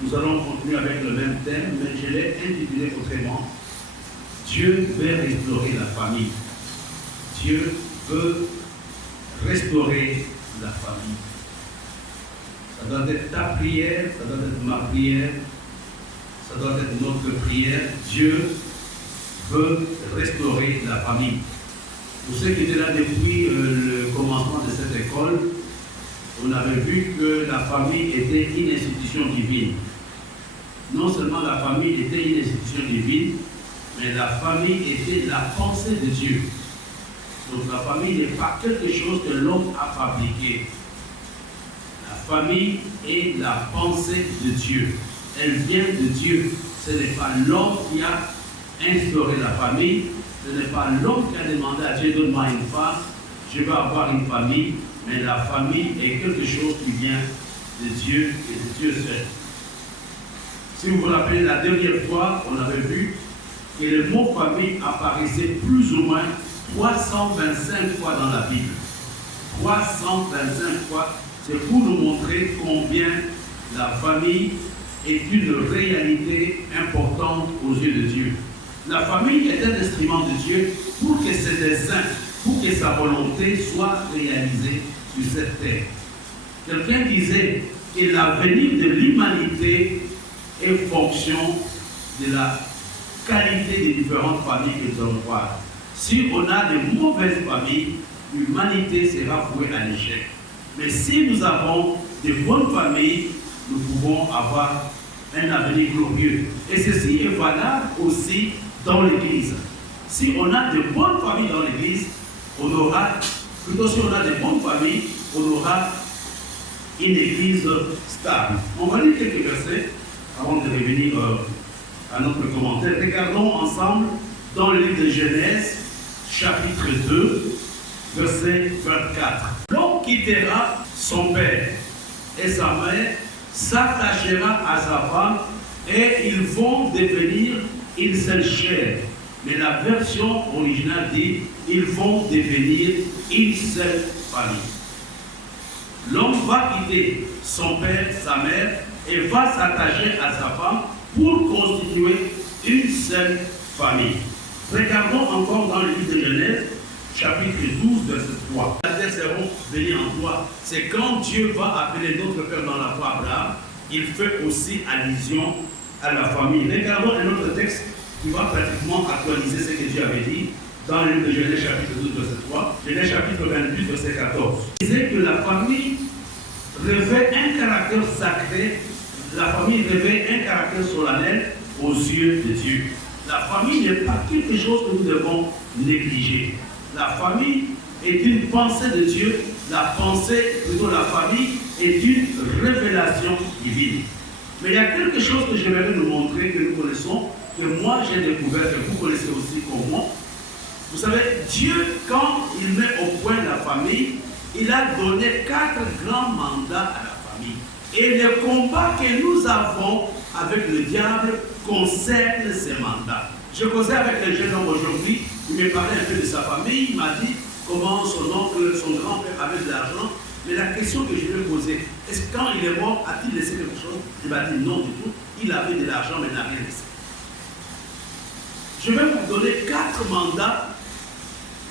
Nous allons continuer avec le même thème, mais je l'ai intitulé autrement. Dieu veut restaurer la famille. Dieu veut restaurer la famille. Ça doit être ta prière, ça doit être ma prière, ça doit être notre prière. Dieu veut restaurer la famille. Pour ceux qui étaient là depuis le commencement de cette école, on avait vu que la famille était une institution divine. Non seulement la famille était une institution divine, mais la famille était la pensée de Dieu. Donc la famille n'est pas quelque chose que l'homme a fabriqué. La famille est la pensée de Dieu. Elle vient de Dieu. Ce n'est pas l'homme qui a instauré la famille. Ce n'est pas l'homme qui a demandé à Dieu, donne-moi une femme, je vais avoir une famille. Mais la famille est quelque chose qui vient de Dieu et de Dieu seul. Si vous vous rappelez, la dernière fois, on avait vu que le mot famille apparaissait plus ou moins 325 fois dans la Bible. 325 fois, c'est pour nous montrer combien la famille est une réalité importante aux yeux de Dieu. La famille est un instrument de Dieu pour que ses desseins, pour que sa volonté soit réalisée sur cette terre. Quelqu'un disait que l'avenir de l'humanité est fonction de la qualité des différentes familles que nous allons voir. Si on a de mauvaises familles, l'humanité sera vouée à l'échec. Mais si nous avons de bonnes familles, nous pouvons avoir un avenir glorieux. Et ceci est valable aussi dans l'Église. Si on a de bonnes familles dans l'Église, on aura, plutôt si on a de bonnes familles, on aura une Église stable. On va lire quelques versets avant de revenir à notre commentaire. Regardons ensemble dans le livre de Genèse, chapitre 2, verset 24. L'homme quittera son père et sa mère, s'attachera à sa femme et ils vont devenir une seule chair. Mais la version originale dit ils vont devenir une seule famille. L'homme va quitter son père, sa mère et va s'attacher à sa femme pour constituer une seule famille. Regardons encore dans le livre de Genèse, chapitre 12, verset 3. La terre sera bénie en toi. C'est quand Dieu va appeler notre Père dans la foi Abraham, il fait aussi allusion à la famille. Regardons un autre texte qui va pratiquement actualiser ce que Dieu avait dit dans le livre de Genèse, chapitre 12, verset 3. Genèse, chapitre 28, verset 14. Il disait que la famille revêt un caractère sacré, la famille revêt un caractère solennel aux yeux de Dieu. La famille n'est pas quelque chose que nous devons négliger. La famille est une pensée de Dieu. La pensée, plutôt la famille, est une révélation divine. Mais il y a quelque chose que j'aimerais nous montrer, que nous connaissons, que moi j'ai découvert, que vous connaissez aussi comme moi. Vous savez, Dieu, quand il met au point la famille, il a donné 4 grands mandats à la famille. Et le combat que nous avons avec le diable concerne ces mandats. Je causais avec un jeune homme aujourd'hui, il me parlait un peu de sa famille, il m'a dit comment son oncle, son grand-père avait de l'argent. Mais la question que je lui ai posée, est-ce que quand il est mort, a-t-il laissé quelque chose? Il m'a dit non du tout, il avait de l'argent mais n'a rien laissé. Je vais vous donner 4 mandats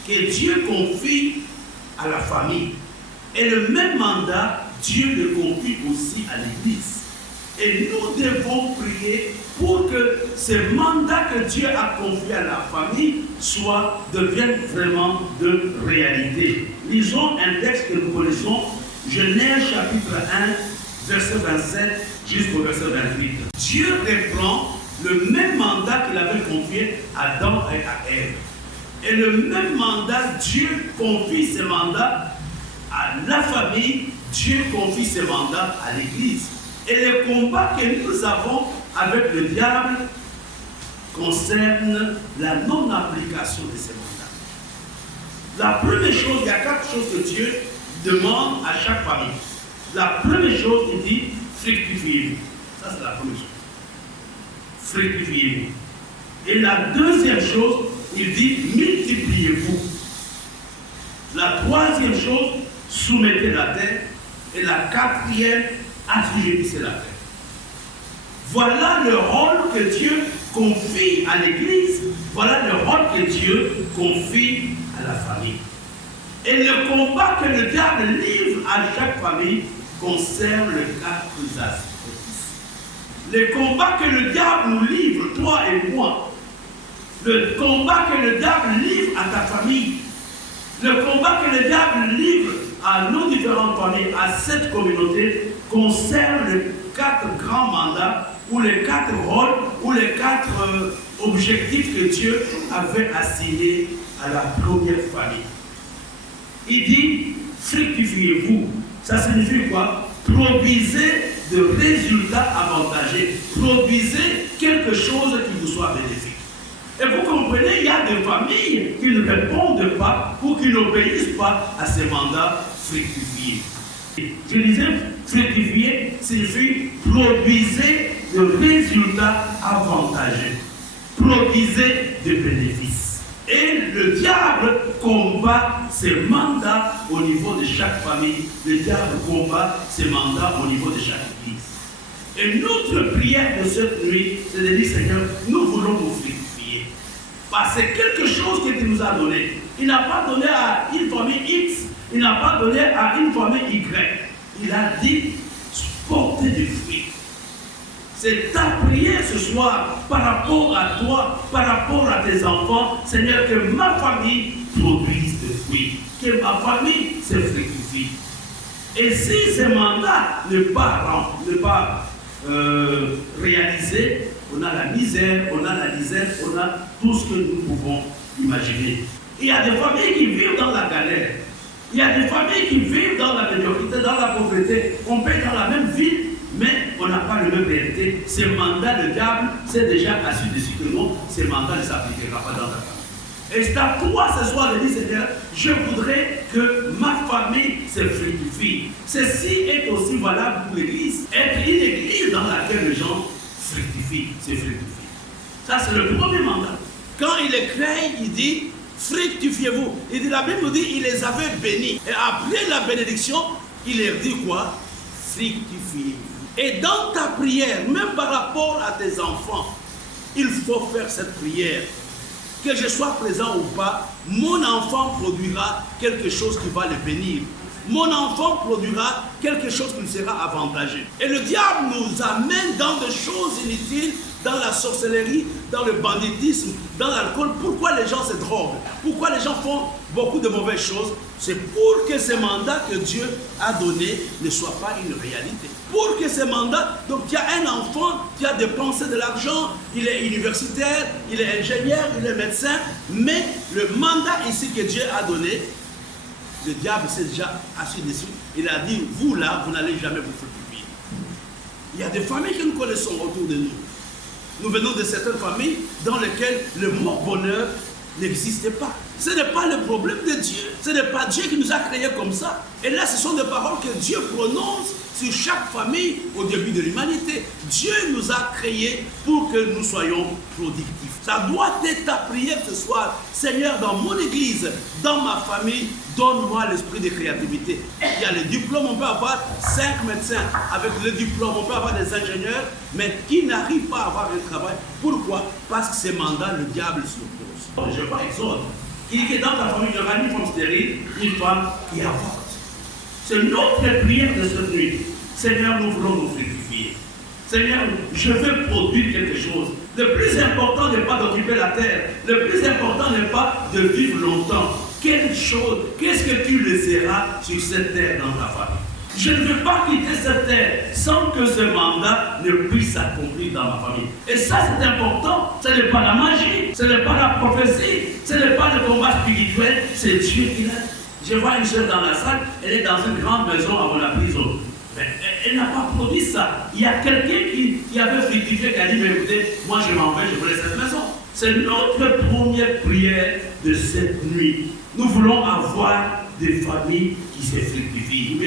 que Dieu confie à la famille. Et le même mandat, Dieu le confie aussi à l'Église. Et nous devons prier pour que ce mandat que Dieu a confié à la famille devienne vraiment de réalité. Lisons un texte que nous connaissons, Genèse chapitre 1, verset 27 jusqu'au verset 28. Dieu reprend le même mandat qu'il avait confié à Adam et à Ève. Et le même mandat, Dieu confie ce mandat à la famille, Dieu confie ce mandat à l'Église. Et le combat que nous avons avec le diable concerne la non-application de ces mandats. La première chose, il y a 4 choses que Dieu demande à chaque famille. La première chose, il dit, fructifiez-vous. Ça, c'est la première chose. Fructifiez-vous. Et la deuxième chose, il dit, multipliez-vous. La troisième chose, soumettez la terre. Et la quatrième, assujettissez la terre. Voilà le rôle que Dieu confie à l'Église. Voilà le rôle que Dieu confie à la famille. Et le combat que le diable livre à chaque famille concerne les 4 aspects. Le combat que le diable nous livre, toi et moi, le combat que le diable livre à ta famille, le combat que le diable livre à nos différentes familles, à cette communauté, concerne les 4 grands mandats, ou les 4 rôles, ou les 4 objectifs que Dieu avait assignés à la première famille. Il dit, fructifiez-vous. Ça signifie quoi? Produisez de résultats avantagés. Produisez quelque chose qui vous soit bénéfique. Et vous comprenez, il y a des familles qui ne répondent pas ou qui n'obéissent pas à ces mandats fructifiés. Je disais, fructifier signifie produisez de résultats avantageux. Produisez des bénéfices. Et le diable combat ces mandats au niveau de chaque famille. Le diable combat ces mandats au niveau de chaque église. Et notre prière de cette nuit, c'est de dire, Seigneur, nous voulons nous fructifier. Parce que c'est quelque chose que tu nous as donné. Il n'a pas donné à une famille X, il n'a pas donné à une famille Y. Il a dit, portez des fruits. C'est ta prière ce soir par rapport à toi, par rapport à tes enfants. Seigneur, que ma famille produise des fruits, que ma famille se fructifie. Et si ce mandat n'est pas réalisé, on a la misère, on a la disette, on a tout ce que nous pouvons imaginer. Il y a des familles qui vivent dans la galère. Il y a des familles qui vivent dans la médiocrité, dans la pauvreté. On paye dans la même ville, mais on n'a pas la même réalité. Ces mandats, le diable s'est déjà assis dessus que non, ces mandats ne s'appliquera pas dans ta famille. Et c'est à toi ce soir de dire, Seigneur, je voudrais que ma famille se fructifie. Ceci est aussi valable pour l'Église. Être une Église dans laquelle les gens fructifient, se fructifient. Ça, c'est le premier mandat. Quand il est créé, il dit, fructifiez-vous. Il dit, la Bible nous dit, il les avait bénis. Et après la bénédiction, il leur dit quoi? Fructifiez-vous. Et dans ta prière, même par rapport à tes enfants, il faut faire cette prière. Que je sois présent ou pas, mon enfant produira quelque chose qui va le bénir. Mon enfant produira quelque chose qui lui sera avantageux. Et le diable nous amène dans des choses inutiles, dans la sorcellerie, dans le banditisme, dans l'alcool. Pourquoi les gens se droguent? Pourquoi les gens font beaucoup de mauvaises choses? C'est pour que ce mandat que Dieu a donné ne soit pas une réalité. Pour que ce mandat, donc il y a un enfant qui a dépensé de l'argent, il est universitaire, il est ingénieur, il est médecin, mais le mandat ici que Dieu a donné, le diable s'est déjà assis dessus. Il a dit, vous là, vous n'allez jamais vous fructifier. Il y a des familles que nous connaissons autour de nous. Nous venons de certaines familles dans lesquelles le mot bonheur n'existait pas. Ce n'est pas le problème de Dieu. Ce n'est pas Dieu qui nous a créés comme ça. Et là, ce sont des paroles que Dieu prononce sur chaque famille au début de l'humanité. Dieu nous a créés pour que nous soyons productifs. Ça doit être ta prière ce soir. Seigneur, dans mon église, dans ma famille, donne-moi l'esprit de créativité. Il y a le diplôme, on peut avoir 5 médecins. Avec le diplôme, on peut avoir des ingénieurs, mais qui n'arrivent pas à avoir un travail. Pourquoi? Parce que ces mandats, le diable s'oppose. Je prends exemple. Il dit que dans ta famille, il y aura une femme stérile, une femme qui avorte. C'est notre prière de cette nuit. Seigneur, nous voulons nous fructifier. Seigneur, je veux produire quelque chose. Le plus important n'est pas d'occuper la terre. Le plus important n'est pas de vivre longtemps. Quelle chose, qu'est-ce que tu laisseras sur cette terre dans ta famille? Je ne veux pas quitter cette terre sans que ce mandat ne puisse s'accomplir dans ma famille. Et ça, c'est important. Ce n'est pas la magie, ce n'est pas la prophétie, ce n'est pas le combat spirituel, c'est Dieu qui l'a dit. Je vois une soeur dans la salle, elle est dans une grande maison avant la prison. Mais elle n'a pas produit ça. Il y a quelqu'un qui avait fructifié, qui a dit, mais écoutez, moi je m'en vais, je voulais cette maison. C'est notre première prière de cette nuit. Nous voulons avoir des familles qui se fructifient,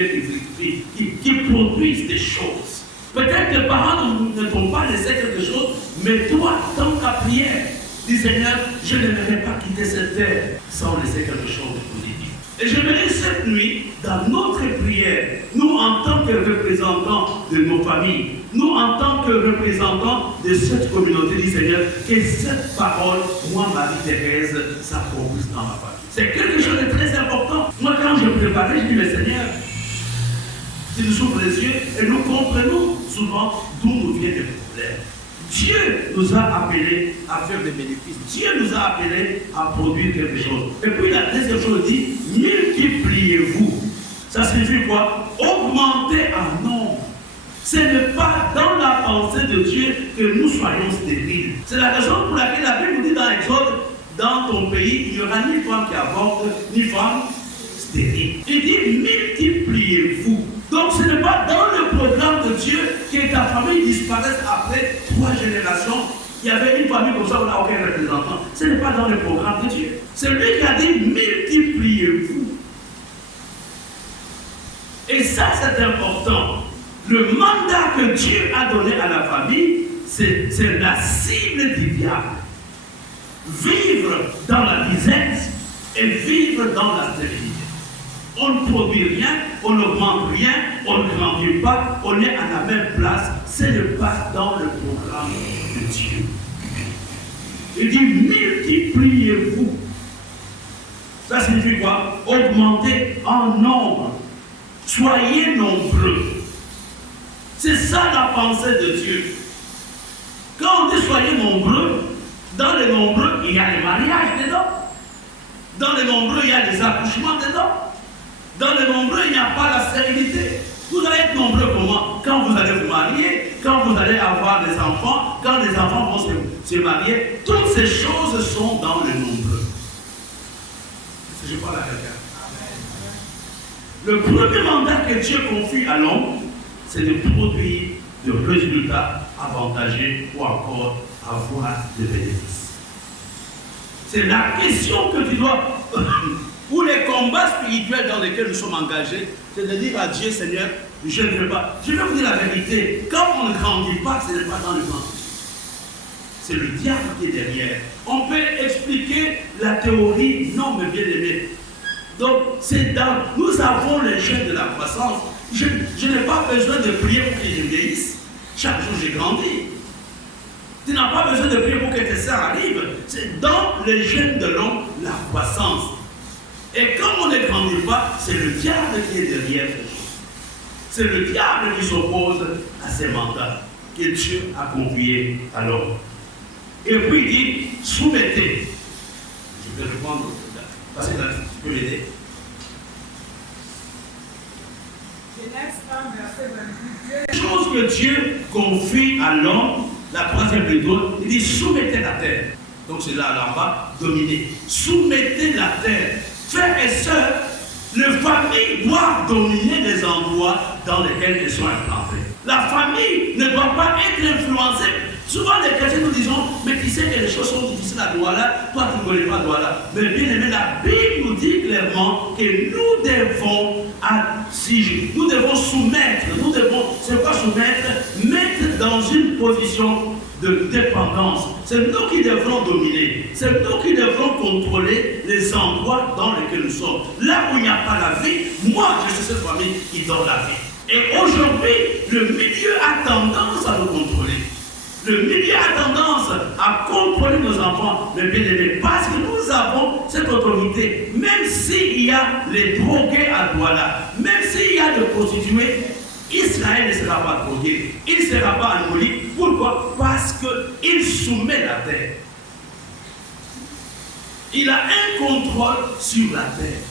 qui produisent des choses. Peut-être que les parents ne t'ont pas laissé quelque chose, mais toi, dans ta prière, dis Seigneur, je n'aimerais pas quitter cette terre sans laisser quelque chose de positif. Et j'aimerais cette nuit, dans notre prière, nous en tant que représentants de nos familles, nous en tant que représentants de cette communauté, dit Seigneur, que cette parole, moi, Marie-Thérèse, s'accomplisse dans ma famille. C'est quelque chose de très important. Moi, quand je préparais, je dis, mais Seigneur, tu nous ouvres les yeux et nous comprenons souvent d'où nous viennent les problèmes. Dieu nous a appelés à faire des bénéfices. Dieu nous a appelés à produire quelque chose. Et puis la deuxième chose dit, multipliez-vous. Ça signifie quoi? Augmentez en nombre. Ce n'est pas dans la pensée de Dieu que nous soyons stériles. C'est la raison pour laquelle la Bible nous dit dans Exode, dans ton pays, il n'y aura ni femme qui avorte, ni femme stérile. Il dit, multipliez-vous. Donc ce n'est pas dans le programme de Dieu que ta famille disparaisse après 3 générations. Il y avait une famille comme ça, on n'a aucun représentant. Ce n'est pas dans le programme de Dieu. C'est lui qui a dit, multipliez-vous. Et ça, c'est important. Le mandat que Dieu a donné à la famille, c'est la cible du diable. Vivre dans la disette et vivre dans la stérilité. On ne produit rien, on n'augmente rien, on ne grandit pas, on est à la même place. Ce n'est pas dans le programme de Dieu. Il dit multipliez-vous. Ça signifie quoi? Augmenter en nombre. Soyez nombreux. C'est ça la pensée de Dieu. Quand on dit soyez nombreux, dans les nombreux, il y a les mariages dedans. Dans les nombreux, il y a des accouchements dedans. Dans les nombreux, il n'y a pas la stérilité. Vous allez être nombreux comment? Quand vous allez vous marier, quand vous allez avoir des enfants, quand les enfants vont se marier, toutes ces choses sont dans le nombreux. Est-ce que je parle à quelqu'un? Le premier mandat que Dieu confie à l'homme, c'est de produire des résultats avantageux ou encore avoir des bénéfices. C'est la question que tu dois, ou les combats spirituels dans lesquels nous sommes engagés, c'est de dire à Dieu, Seigneur, je ne veux pas. Je vais vous dire la vérité, quand on ne grandit pas, ce n'est pas dans le grand. C'est le diable qui est derrière. On peut expliquer la théorie, non, mais bien aimé. Donc, c'est dans, nous avons les gènes de la croissance. Je n'ai pas besoin de prier pour que je vieillisse. Chaque jour, j'ai grandi. Tu n'as pas besoin de prier pour que tes sœurs arrivent. C'est dans les gènes de l'homme, la croissance. Et comme on ne grandit pas, c'est le diable qui est derrière ces choses. C'est le diable qui s'oppose à ces mandats que Dieu a confiés à l'homme. Et puis il dit, soumettez. Je vais reprendre, parce que là, tu peux m'aider. Chose que Dieu confie à l'homme, la troisième plutôt, il dit soumettez la terre. Donc c'est là en bas, dominer. Soumettez la terre. Frères et sœurs, les familles doivent dominer les endroits dans lesquels elles sont implantées. La famille ne doit pas être influencée. Souvent les chrétiens nous disons, mais tu sais que les choses sont difficiles à Douala, toi tu ne connais pas Douala. Mais bien aimé, la Bible nous dit clairement que nous devons soumettre, c'est quoi soumettre? Mettre dans une position de dépendance. C'est nous qui devrons dominer. C'est nous qui devrons contrôler les endroits dans lesquels nous sommes. Là où il n'y a pas la vie, moi je suis cette famille qui donne la vie. Et aujourd'hui, le milieu a tendance à nous contrôler. Le milieu a tendance à contrôler nos enfants, mais bien aimés, parce que nous avons cette autorité. Même s'il y a les drogués à Douala, même s'il y a des prostituées, Israël ne sera pas drogué, il ne sera pas alcoolique. Pourquoi? Parce qu'il soumet la terre. Il a un contrôle sur la terre.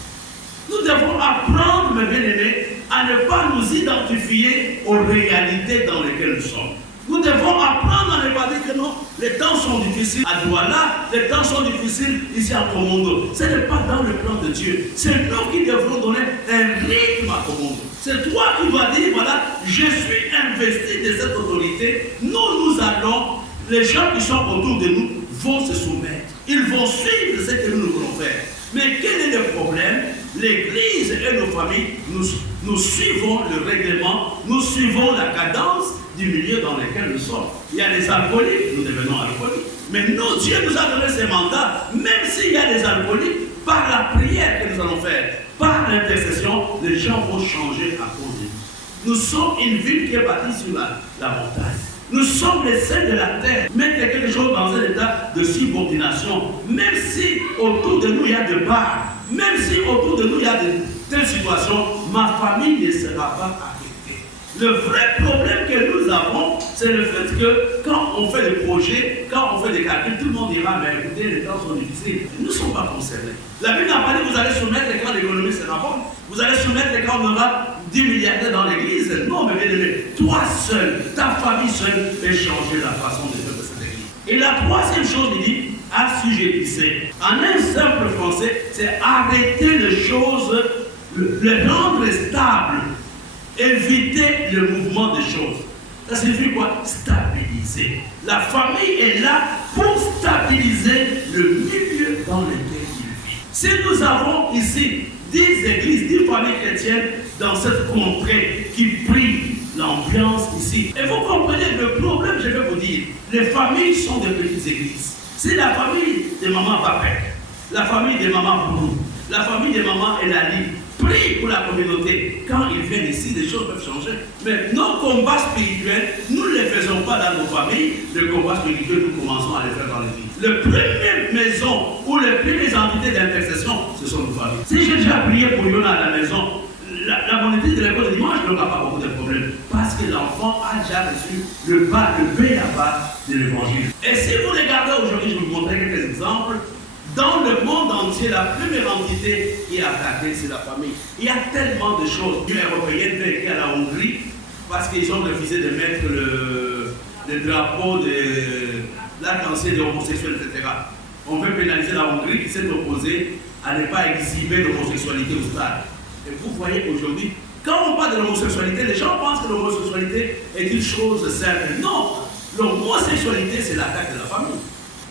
Nous devons apprendre, mes bien-aimés, à ne pas nous identifier aux réalités dans lesquelles nous sommes. Nous devons apprendre à ne pas dire que non, les temps sont difficiles à Douala, les temps sont difficiles ici à Komondo. Ce n'est pas dans le plan de Dieu. C'est nous qui devrons donner un rythme à Komondo. C'est toi qui dois dire, voilà, je suis investi de cette autorité. Nous allons, les gens qui sont autour de nous vont se soumettre. Ils vont suivre ce que nous voulons faire. Mais quel est le problème? L'Église et nos familles, nous suivons le règlement, nous suivons la cadence du milieu dans lequel nous sommes. Il y a des alcooliques, nous devenons alcooliques. Mais nous, Dieu nous a donné ces mandats, même s'il y a des alcooliques, par la prière que nous allons faire, par l'intercession, les gens vont changer à cause de nous. Nous sommes une ville qui est bâtie sur la montagne. Nous sommes les saints de la terre. Mettre quelque chose dans un état de subordination, même si autour de nous il y a de part, même si autour de nous il y a de telles situations, ma famille ne sera pas affectée. Le vrai problème que nous avons, c'est le fait que quand on fait des projets, quand on fait des calculs, tout le monde dira, mais écoutez, les temps sont difficiles. Nous ne sommes pas concernés. La Bible n'a pas dit que vous allez soumettre les quand l'économie sera bonne. Vous allez soumettre les quand on aura 10 milliardaires dans l'église. Non, mais bien aimé, toi seul, ta famille seule, peut changer la façon de faire de cette église. Et la troisième chose, il dit, assujettissez. En un simple français, c'est arrêter les choses, les rendre stables, éviter le mouvement des choses. Ça signifie quoi? Stabiliser. La famille est là pour stabiliser le milieu dans lequel il vit. Si nous avons ici 10 églises, 10 familles chrétiennes dans cette contrée qui prient l'ambiance ici. Et vous comprenez le problème, je vais vous dire, les familles sont des petites églises. C'est la famille de maman Bapek, la famille de maman Bourou, la famille de maman Elali. Prie pour la communauté. Quand ils viennent ici, les choses peuvent changer. Mais nos combats spirituels, nous ne les faisons pas dans nos familles. Le combat spirituel, nous commençons à les faire dans l'église. La première maison ou les premières entités d'intercession, ce sont nos familles. Si j'ai déjà prié pour Yona à la maison, la monétique de l'école de dimanche n'aura pas beaucoup de problèmes. Parce que l'enfant a déjà reçu le B.A.B. de l'évangile. Et si vous regardez aujourd'hui, je vais vous montrer quelques exemples. Dans le monde entier, la première entité qui est attaquée, c'est la famille. Il y a tellement de choses. L'Union européenne fait écrire à la Hongrie parce qu'ils ont refusé de mettre le drapeau de l'arc-en-ciel des homosexuels, etc. On veut pénaliser la Hongrie qui s'est opposée à ne pas exhiber l'homosexualité au stade. Et vous voyez aujourd'hui, quand on parle de l'homosexualité, les gens pensent que l'homosexualité est une chose simple. Non, l'homosexualité, c'est l'attaque de la famille.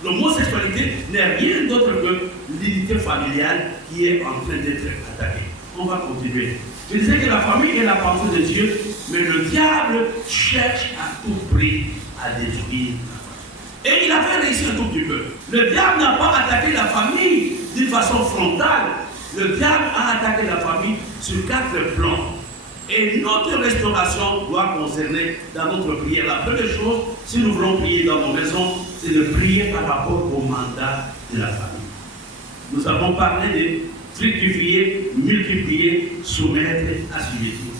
L'homosexualité n'est rien d'autre que l'unité familiale qui est en train d'être attaquée. On va continuer. Je disais que la famille est la pensée de Dieu, mais le diable cherche à tout prix à détruire la famille. Et il a fait réussir un tout petit peu. Le diable n'a pas attaqué la famille d'une façon frontale. Le diable a attaqué la famille sur 4 plans. Et notre restauration doit concerner dans notre prière. La première chose, si nous voulons prier dans nos maisons, c'est de prier par rapport au mandat de la famille. Nous avons parlé de fructifier, multiplier, soumettre, assujettir.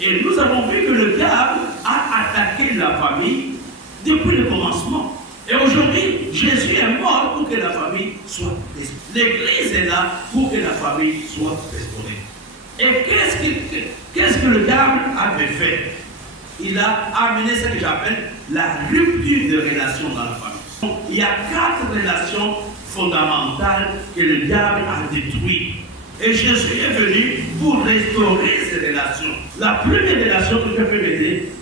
Et nous avons vu que le diable a attaqué la famille depuis le commencement. Et aujourd'hui, Jésus est mort pour que la famille soit restaurée. L'Église est là pour que la famille soit restaurée. Et qu'est-ce que le diable avait fait? Il a amené ce que j'appelle la rupture de relations dans la famille. Il y a 4 relations fondamentales que le diable a détruites. Et Jésus est venu pour restaurer ces relations. La première relation que je peux m'aider,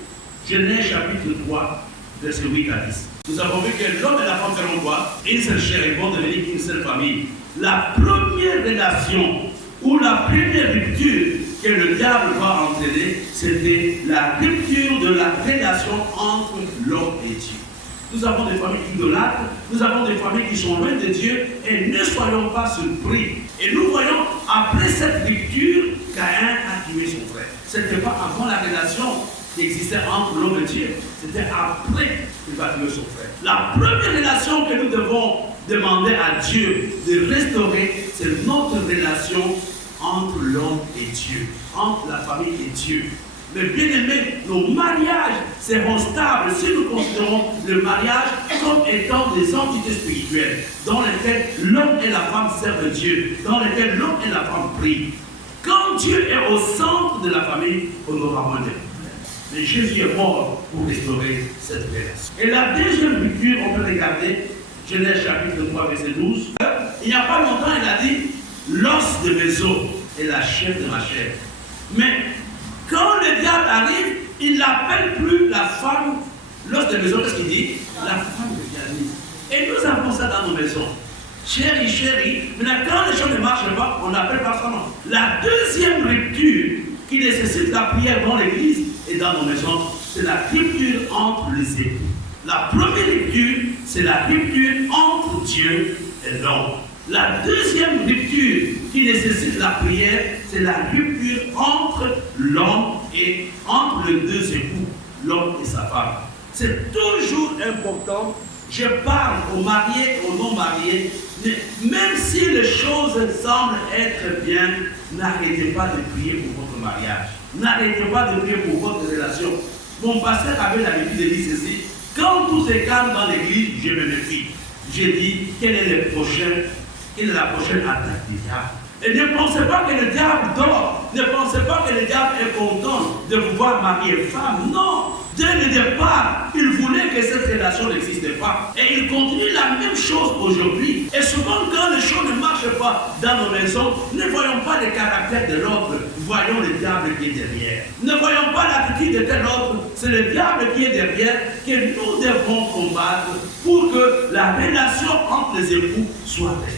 Genèse chapitre 3, verset 8 à 10. Nous avons vu que l'homme et la femme feront quoi? Une seule chair, ils vont devenir une seule famille. La première relation ou la première rupture que le diable va entraîner, c'était la rupture de la relation entre l'homme et Dieu. Nous avons des familles idolâtres, nous avons des familles qui sont loin de Dieu, et ne soyons pas surpris. Et nous voyons, après cette rupture, Caïn a tué son frère. Ce n'était pas avant la relation qui existait entre l'homme et Dieu, c'était après qu'il va tuer son frère. La première relation que nous devons demander à Dieu de restaurer, c'est notre relation entre l'homme et Dieu, entre la famille et Dieu. Mais bien aimés, nos mariages seront stables si nous considérons le mariage comme étant des entités spirituelles dans lesquelles l'homme et la femme servent Dieu, dans lesquelles l'homme et la femme prient. Quand Dieu est au centre de la famille, on aura moins de problèmes. Mais Jésus est mort pour restaurer cette relation. Et la deuxième rupture, on peut regarder Genèse chapitre 3, verset 12. Il n'y a pas longtemps, il a dit l'os de mes os et la chair de ma chair. Mais quand le diable arrive, il n'appelle plus la femme l'os de mes os. Qu'est-ce qu'il dit? La femme de Dieu. Et nous avons ça dans nos maisons. Chérie, chérie. Maintenant, quand les choses ne marchent pas, on appelle par son nom. La deuxième rupture qui nécessite la prière dans l'église et dans nos maisons, c'est la rupture entre les époux. La première rupture, c'est la rupture entre Dieu et l'homme. La deuxième rupture qui nécessite la prière, c'est la rupture entre l'homme et entre les deux époux, l'homme et sa femme. C'est toujours important. Je parle aux mariés et aux non-mariés. Même si les choses semblent être bien, n'arrêtez pas de prier pour votre mariage. N'arrêtez pas de prier pour votre relation. Mon pasteur avait l'habitude de dire ceci. Quand tout se calme dans l'église, je me méfie. J'ai dit, quelle est la prochaine attaque du diable? Et ne pensez pas que le diable dort. Ne pensez pas que le diable est content de vous voir marier femme. Non. Dès le départ, il voulait que cette relation n'existe pas. Et il continue la même chose aujourd'hui. Et souvent, quand les choses ne marchent pas dans nos maisons, ne voyons pas le caractère de l'autre, voyons le diable qui est derrière. Ne voyons pas l'attitude de tel autre, c'est le diable qui est derrière que nous devons combattre pour que la relation entre les époux soit restaurée.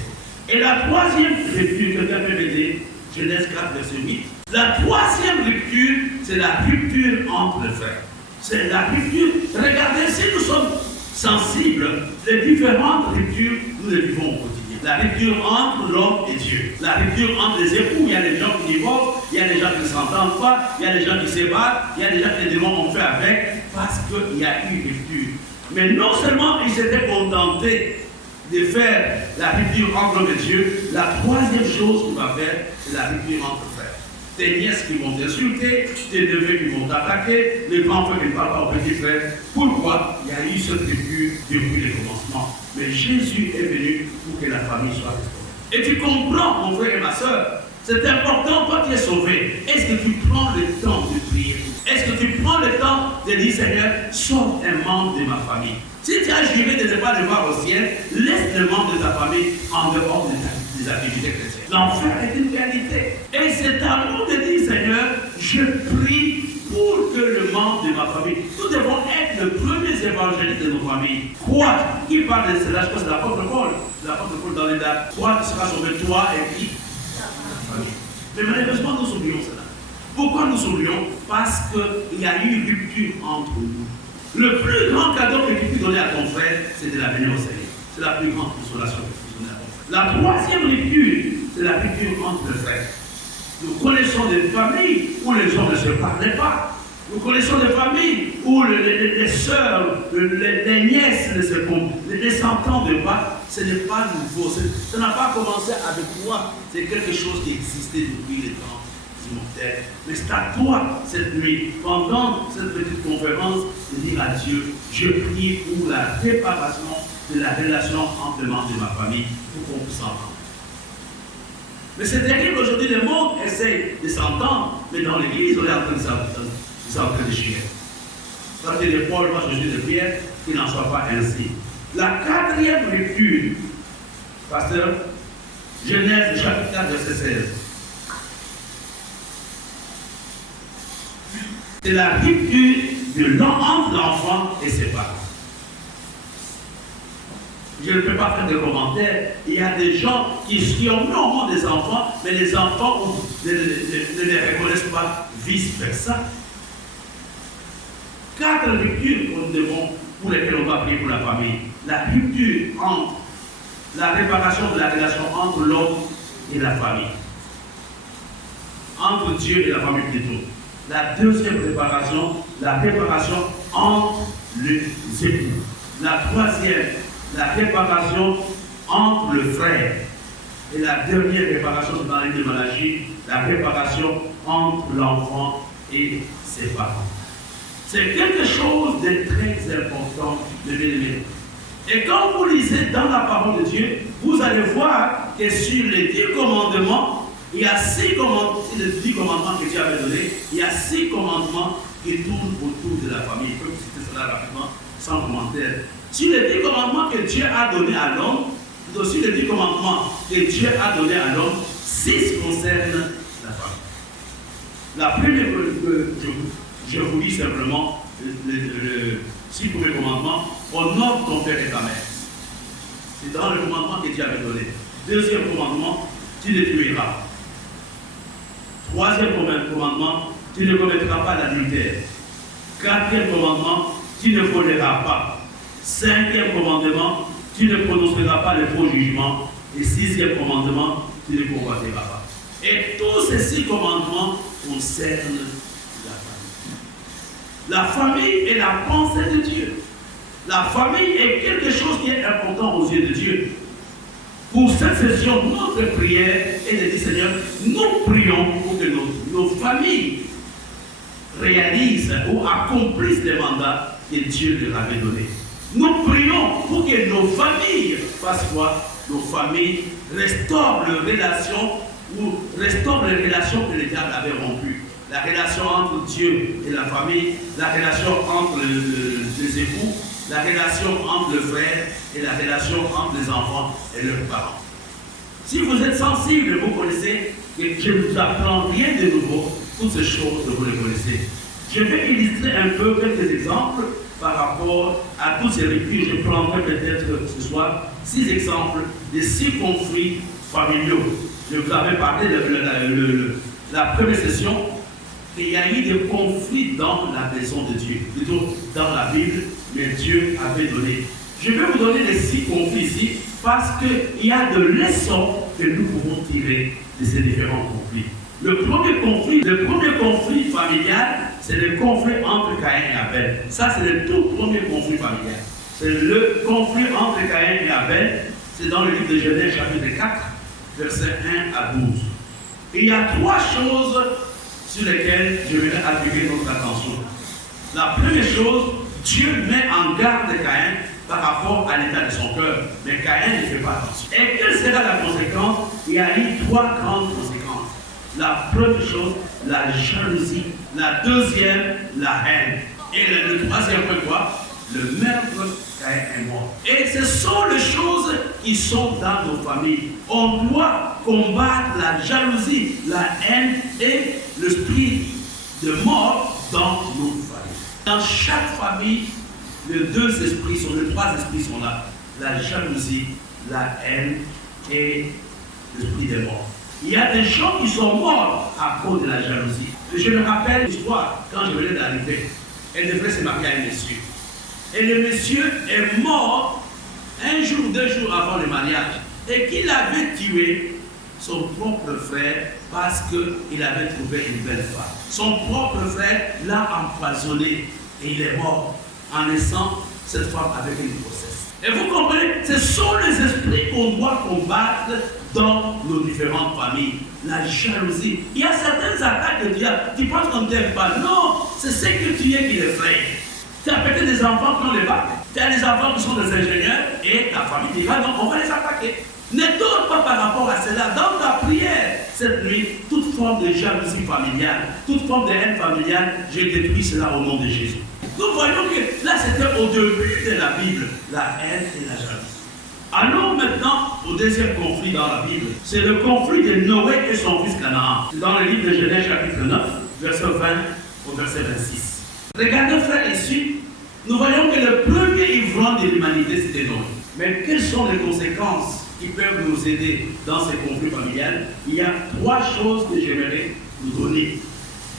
Et la troisième rupture, quelqu'un peut m'aider, Genèse 4, verset 8. La troisième rupture, c'est la rupture entre les frères. C'est la rupture. Regardez, si nous sommes sensibles, les différentes ruptures, nous les vivons au quotidien. La rupture entre l'homme et Dieu. La rupture entre les époux. Il y a des gens qui divorcent, il y a des gens qui ne s'entendent pas, il y a des gens qui se battent, il y a des gens que les démons ont fait avec parce qu'il y a eu rupture. Mais non seulement ils s'étaient contentés de faire la rupture entre l'homme et Dieu, la troisième chose qu'il va faire, c'est la rupture entre frères. Tes nièces qui vont t'insulter, tes neveux qui vont t'attaquer, les grands frères qui ne parlent pas aux petits frères. Pourquoi? Il y a eu cette rupture depuis le commencement. Mais Jésus est venu pour que la famille soit restaurée. Et tu comprends, mon frère et ma soeur, c'est important, toi qui es sauvé. Est-ce que tu prends le temps de prier? Est-ce que tu prends le temps de dire, Seigneur, sauve un membre de ma famille? Si tu as juré de ne pas le voir au ciel, laisse le membre de ta famille en dehors des activités chrétiennes. L'enfer est une réalité. Et c'est à nous de dire, Seigneur, je prie pour que le membre de ma famille, nous devons être les premiers évangélistes de nos familles. Quoi? Qui parle de cela? Je pense que c'est l'apôtre Paul. L'apôtre Paul dans les dates. Toi, tu seras sauvé, toi et qui? Mais malheureusement, nous oublions cela. Pourquoi nous oublions? Parce qu'il y a eu une rupture entre nous. Le plus grand cadeau que tu peux donner à ton frère, c'est de l'amener au Seigneur. C'est la plus grande consolation que tu peux donner à ton frère. La troisième rupture, c'est la rupture entre les frères. Nous connaissons des familles où les hommes ne se parlaient pas. Nous connaissons des familles où les sœurs, les nièces ne s'entendent pas. Ce n'est pas nouveau. Ça n'a pas commencé avec moi. C'est quelque chose qui existait depuis les temps immortels. Mais c'est à toi, cette nuit, pendant cette petite conférence, de dire à Dieu, je prie pour la réparation de la relation entre les membres de ma famille, pour qu'on puisse s'entendre. Mais c'est terrible aujourd'hui, le monde essaie de s'entendre, mais dans l'église, on est en train de s'entendre de chier. Parce que les Paul, moi je suis de prière, qu'il n'en soit pas ainsi. La quatrième rupture, pasteur, Genèse chapitre 4, verset 16. C'est la rupture entre l'enfant et ses parents. Je ne peux pas faire de commentaires. Il y a des gens qui ont mis au monde des enfants, mais les enfants ne les reconnaissent pas, vice-versa. 4 ruptures pour lesquelles on va prier pour la famille. La rupture entre la réparation de la relation entre l'homme et la famille. Entre Dieu et la famille plutôt. La deuxième réparation, la réparation entre les époux. La troisième, la réparation entre le frère. Et la dernière réparation, c'est dans la ligne de Malachie, la réparation entre l'enfant et ses parents. C'est quelque chose de très important de bien-aimé. Et quand vous lisez dans la parole de Dieu, vous allez voir que sur les 10 commandements, il y a 6 commandements, les 10 commandements que Dieu avait donnés, il y a 6 commandements qui tournent autour de la famille. Je peux vous citer cela rapidement, sans commentaire. Sur les 10 commandements que Dieu a donnés à l'homme, sur les 10 commandements que Dieu a donnés à l'homme, 6 concernent la famille. La première, je vous lis simplement le 6 premiers commandements. Honore ton père et ta mère. C'est dans le commandement que Dieu avait donné. Deuxième commandement, tu ne tueras. Troisième commandement, tu ne commettras pas d'adultère. Quatrième commandement, tu ne voleras pas. Cinquième commandement, tu ne prononceras pas le faux jugement. Et sixième commandement, tu ne convoiteras pas. Et tous ces 6 commandements concernent la famille. La famille est la pensée de Dieu. La famille est quelque chose qui est important aux yeux de Dieu. Pour cette session, notre prière est de dire, Seigneur, nous prions pour que nos familles réalisent ou accomplissent les mandats que Dieu leur avait donnés. Nous prions pour que nos familles fassent quoi? Nos familles restaurent leurs relations ou restaurent les relations que le diable avait rompues. La relation entre Dieu et la famille, la relation entre les époux, la relation entre le frère et la relation entre les enfants et leurs parents. Si vous êtes sensible, vous connaissez que je ne vous apprends rien de nouveau, toutes ces choses, vous les connaissez. Je vais illustrer un peu quelques exemples par rapport à tous ces vécus. Je prendrai peut-être ce soir 6 exemples de 6 conflits familiaux. Je vous avais parlé de la première session. Il y a eu des conflits dans la maison de Dieu, plutôt dans la Bible, mais Dieu avait donné. Je vais vous donner les 6 conflits ici, parce qu'il y a de leçons que nous pouvons tirer de ces différents conflits. Le premier conflit familial, c'est le conflit entre Caïn et Abel. Ça, c'est le tout premier conflit familial. C'est le conflit entre Caïn et Abel. C'est dans le livre de Genèse, chapitre 4, versets 1 à 12. Il y a 3 choses sur lesquelles je vais attirer notre attention. La première chose, Dieu met en garde Caïn par rapport à l'état de son cœur. Mais Caïn ne fait pas attention. Et quelle sera la conséquence? Il y a eu 3 grandes conséquences. La première chose, la jalousie. La deuxième, la haine. Et le troisième, quoi? Le meurtre. Caïn est mort. Et ce sont les choses qui sont dans nos familles. On doit combattre la jalousie, la haine et l'esprit de mort dans nos familles. Dans chaque famille, les 3 esprits sont là. La jalousie, la haine et l'esprit de mort. Il y a des gens qui sont morts à cause de la jalousie. Je me rappelle l'histoire, quand je venais d'arriver, elle devrait se marier à un monsieur. Et le monsieur est mort 1 jour, 2 jours avant le mariage. Et qu'il avait tué son propre frère parce qu'il avait trouvé une belle femme. Son propre frère l'a empoisonné et il est mort en laissant cette femme avec une grossesse. Et vous comprenez, ce sont les esprits qu'on doit combattre dans nos différentes familles. La jalousie. Il y a certaines attaques de diable. Tu penses qu'on ne t'aime pas. Non, c'est ce que tu es qui les fraye. Tu as peut-être des enfants qui ont les bacs. Tu as des enfants qui sont des ingénieurs et ta famille dit, ah non, on va les attaquer. Ne dors pas par rapport à cela. Dans ta prière, cette nuit, toute forme de jalousie familiale, toute forme de haine familiale, je détruis cela au nom de Jésus. Nous voyons que là, c'était au début de la Bible, la haine et la jalousie. Allons maintenant au deuxième conflit dans la Bible. C'est le conflit de Noé et son fils Canaan. C'est dans le livre de Genèse, chapitre 9, verset 20 au verset 26. Regardez, frères ici, nous voyons que le premier ivrogne de l'humanité, c'était Noé. Mais quelles sont les conséquences qui peuvent nous aider dans ces conflits familiales? Il y a 3 choses que j'aimerais nous donner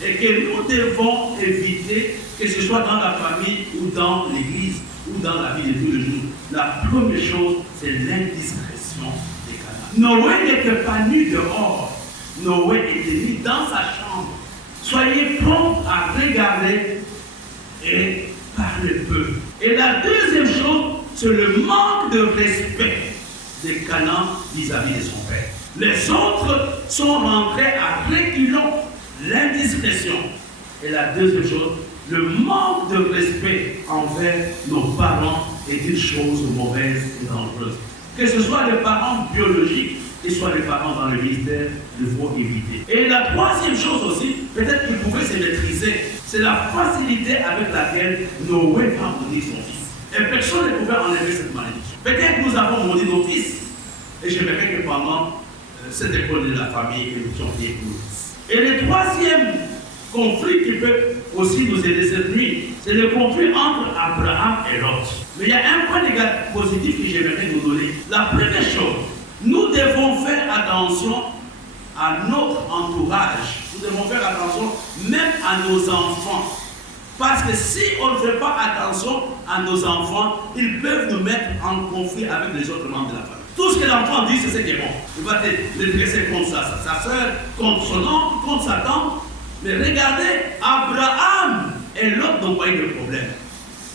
et que nous devons éviter, que ce soit dans la famille ou dans l'église ou dans la vie de tous les jours. La première chose, c'est l'indiscrétion des Canaan. Noé n'était pas nu dehors. Noé était nu dans sa chambre. Soyez prompts à regarder et parler peu. Et la deuxième chose, c'est le manque de respect de Canaan vis-à-vis de son père. Les autres sont rentrés à reculons, l'indiscrétion. Et la deuxième chose, le manque de respect envers nos parents est une chose mauvaise et dangereuse. Que ce soit les parents biologiques, que ce soit les parents dans le ministère, il faut éviter. Et la troisième chose aussi, peut-être qu'ils pouvaient se maîtriser, c'est la facilité avec laquelle Noé a maudit son fils. Et personne ne pouvait enlever cette malédiction. Peut-être nous avons maudit nos fils, et j'aimerais que pendant cette école de la famille, que nous chantions nos fils. Et le troisième conflit qui peut aussi nous aider cette nuit, c'est le conflit entre Abraham et Lot. Mais il y a un point négatif positif que j'aimerais nous donner. La première chose, nous devons faire attention à notre entourage. Nous devons faire attention même à nos enfants. Parce que si on ne fait pas attention à nos enfants, ils peuvent nous mettre en conflit avec les autres membres de la famille. Tout ce que l'enfant dit, c'est ce qui est bon. Il va te dresser contre sa soeur, contre son oncle, contre sa tante. Mais regardez, Abraham et l'autre n'ont pas eu de problème.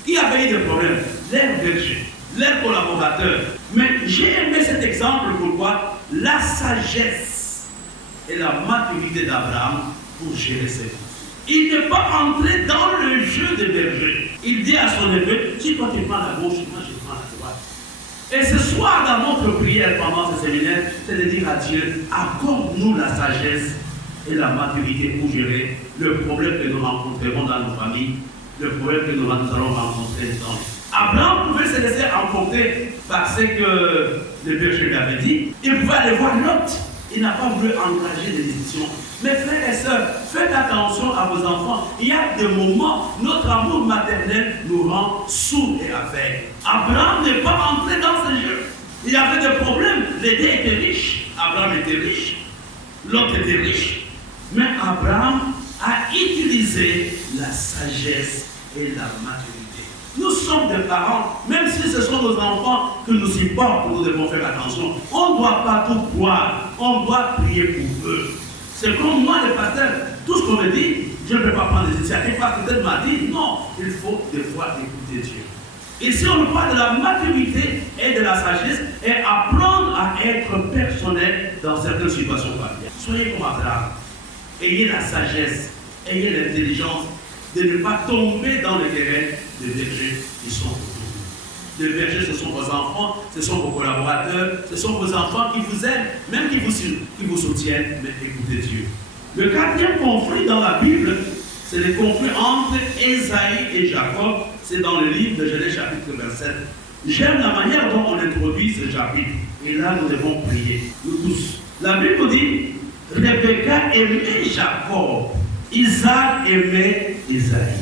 Qui avait eu des problèmes? Leurs bergers, leurs collaborateurs. Mais j'ai aimé cet exemple. Pourquoi? La sagesse et la maturité d'Abraham pour gérer ses vies. Il n'est pas entré dans le jeu des bergers. Il dit à son neveu, si toi tu prends la gauche, moi je prends la droite. Et ce soir, dans notre prière pendant ce séminaire, c'est de dire à Dieu, accorde-nous la sagesse et la maturité pour gérer le problème que nous rencontrerons dans nos familles, le problème que nous allons rencontrer dans. Abraham pouvait se laisser emporter par ce que le berger lui avait dit. Il pouvait aller voir Lot. Il n'a pas voulu engager des discussions. Mes frères et sœurs, faites attention à vos enfants. Il y a des moments, notre amour maternel nous rend sourds et aveugles. Abraham n'est pas entré dans ce jeu. Il y avait des problèmes. Les deux étaient riches. Abraham était riche. L'autre était riche. Mais Abraham a utilisé la sagesse et la maturité. Nous sommes des parents, même si ce sont nos enfants que nous supportent, nous devons faire attention. On ne doit pas tout croire, on doit prier pour eux. C'est comme moi, le pasteur, tout ce qu'on me dit, je ne peux pas prendre des initiatives parce que peut-être m'a dit, non, il faut des fois écouter Dieu. Ici, on parle de la maturité et de la sagesse et apprendre à être personnel dans certaines situations familiales. Soyez comme Abraham. Ayez la sagesse, ayez l'intelligence de ne pas tomber dans le terrain des bergers qui sont autour de vous. Les bergers, ce sont vos enfants, ce sont vos collaborateurs, ce sont vos enfants qui vous aiment, même qui vous soutiennent, mais écoutez Dieu. Le quatrième conflit dans la Bible, c'est le conflit entre Ésaïe et Jacob. C'est dans le livre de Genèse chapitre 27. J'aime la manière dont on introduit ce chapitre. Et là, nous devons prier, nous tous. La Bible dit, Rebecca aimait Jacob, Isaac aimait Ésaïe.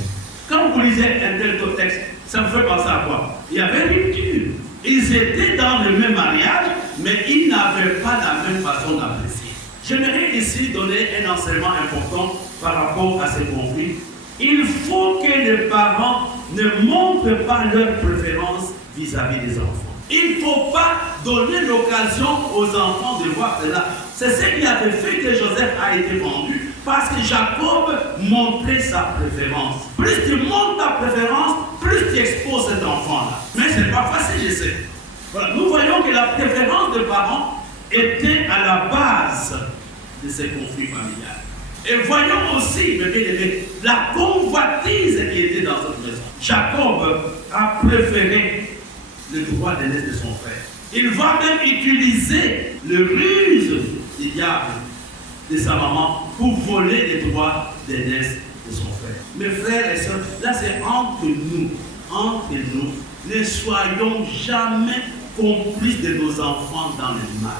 Quand vous lisez un tel texte, ça me fait penser à quoi? Il y avait rupture. Ils étaient dans le même mariage, mais ils n'avaient pas la même façon d'apprécier. J'aimerais ici donner un enseignement important par rapport à ces conflits. Il faut que les parents ne montrent pas leurs préférences vis-à-vis des enfants. Il ne faut pas donner l'occasion aux enfants de voir cela. C'est ce qui avait fait que Joseph a été vendu, parce que Jacob montrait sa préférence. Plus tu montres ta préférence, plus tu exposes cet enfant-là. Mais ce n'est pas facile, je sais. Voilà. Nous voyons que la préférence des parents était à la base de ces conflits familiaux. Et voyons aussi, mes bien-aimés, la convoitise qui était dans cette maison. Jacob a préféré le droit d'aînesse de son frère. Il va même utiliser le ruse du diable de sa maman pour voler les droits d'aînesse de son frère. Mes frères et sœurs, là c'est entre nous. Ne soyons jamais complices de nos enfants dans le mal.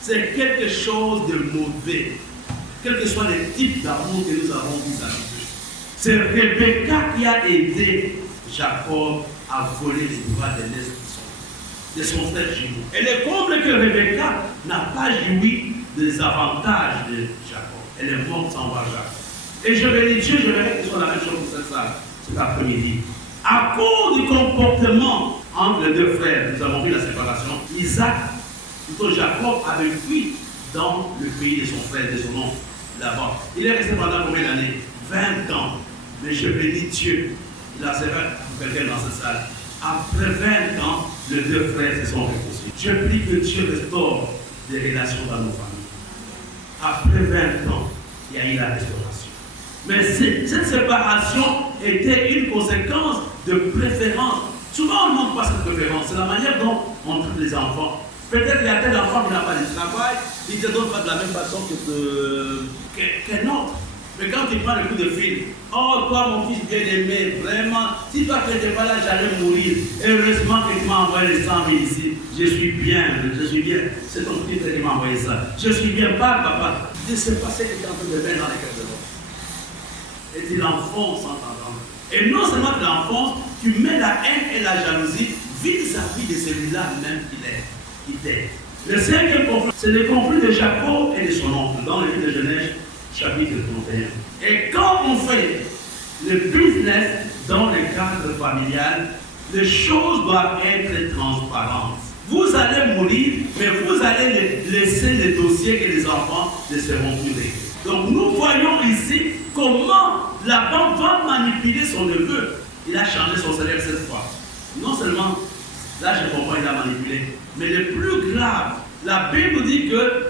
C'est quelque chose de mauvais, quel que soit le type d'amour que nous avons vis-à-vis d'eux. C'est Rebecca qui a aidé Jacob à voler les droits d'aînesse de son frère jumeau. Et le comble que Rebecca n'a pas joui des avantages de Jacob. Elle est morte sans voir Jacob. Et je bénis Dieu, je verrai que ce soit la même chose pour cette salle cet après-midi. À cause du comportement entre les deux frères, nous avons vu la séparation, plutôt Jacob avait fui dans le pays de son frère, de son oncle, là-bas. Il est resté pendant combien d'années? 20 ans. Mais je bénis Dieu. Il a servi pour quelqu'un dans cette salle. Après 20 ans, les deux frères se sont réconciliés. Je prie que Dieu restaure des relations dans nos familles. Après 20 ans, il y a eu la restauration. Mais cette séparation était une conséquence de préférence. Souvent, on ne montre pas cette préférence. C'est la manière dont on traite les enfants. Peut-être qu'il y a tel enfant qui n'a pas de travail, il ne te donne pas de la même façon qu'un autre. Mais quand tu prends le coup de fil, oh toi mon fils bien-aimé, vraiment, si toi tu n'étais pas là, j'allais mourir. Heureusement que tu m'as envoyé les 100 000 ici. Je suis bien. C'est ton petit frère qui m'a envoyé ça. Je suis bien, pas papa. Je ne sais pas ce que tu es en train de mettre dans les cœurs de l'autre. Et tu l'enfonces en t'entendant. Et non seulement tu l'enfonces, tu mets la haine et la jalousie vis-à-vis de celui-là même qui t'aide. Le cinquième conflit, c'est le conflit de Jacob et de son oncle, dans le livre de Genèse, chapitre 31. Et quand on fait le business dans le cadre familial, les choses doivent être transparentes. Vous allez mourir, mais vous allez laisser les dossiers que les enfants ne seront plus réglés. Donc nous voyons ici comment Laban va manipuler son neveu. Il a changé son salaire 7 fois. Non seulement, là je comprends, il a manipulé, mais le plus grave, la Bible nous dit que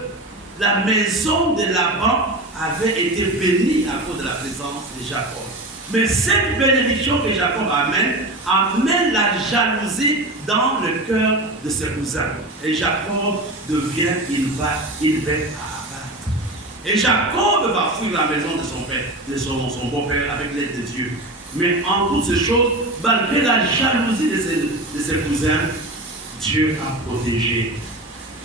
la maison de Laban avait été bénie à cause de la présence de Jacob. Mais cette bénédiction que Jacob amène la jalousie dans le cœur de ses cousins. Et Jacob devient, il va abattre. Et Jacob va fuir la maison de son père, de son beau-père avec l'aide de Dieu. Mais en toutes ces choses, malgré la jalousie de ses cousins, Dieu a protégé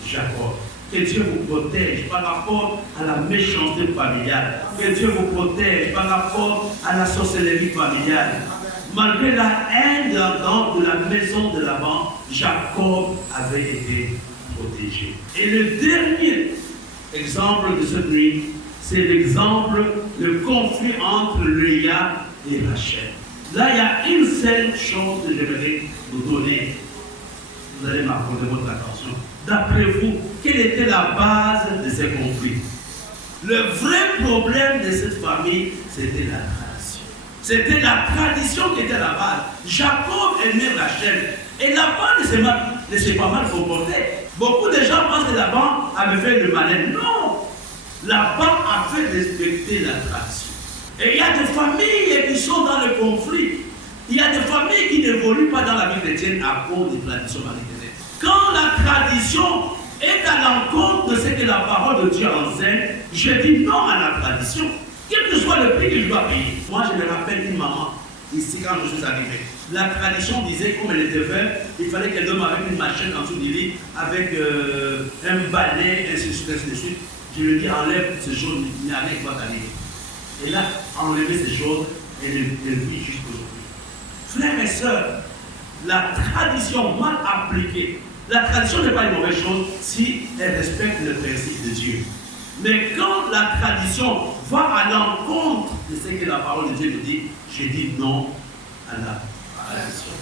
Jacob. Que Dieu vous protège par rapport à la méchanceté familiale. Que Dieu vous protège par rapport à la sorcellerie familiale. Malgré la haine de la maison de Laban, Jacob avait été protégé. Et le dernier exemple de cette nuit, c'est l'exemple, le conflit entre Léa et Rachel. Là, il y a une seule chose que j'aimerais vous donner. Vous allez m'accorder votre attention. D'après vous, quelle était la base de ces conflits? Le vrai problème de cette famille, c'était la tradition. C'était la tradition qui était la base. Jacob aimait Rachel. Et Laban ne s'est pas mal comporté. Beaucoup de gens pensent que Laban avait fait le malin. Non! Laban a fait respecter la tradition. Et il y a des familles qui sont dans le conflit. Il y a des familles qui n'évoluent pas dans la vie chrétienne à cause des traditions maritales. Quand la tradition est à l'encontre de ce que la parole de Dieu enseigne, je dis non à la tradition, quel que soit le prix que je dois payer. Moi, je me rappelle une maman, ici, quand je suis arrivé. La tradition disait, comme elle était veuve, il fallait qu'elle dorme avec une machine en dessous du lit, avec un balai, ainsi de suite. Je lui dis, enlève ces choses, il n'y a rien qui va t'arriver. Et là, enlever ces choses, elle vit jusqu'aujourd'hui. Frères et sœurs, la tradition mal appliquée, la tradition n'est pas une mauvaise chose si elle respecte le principe de Dieu. Mais quand la tradition va à l'encontre de ce que la parole de Dieu nous dit, je dis non à la tradition.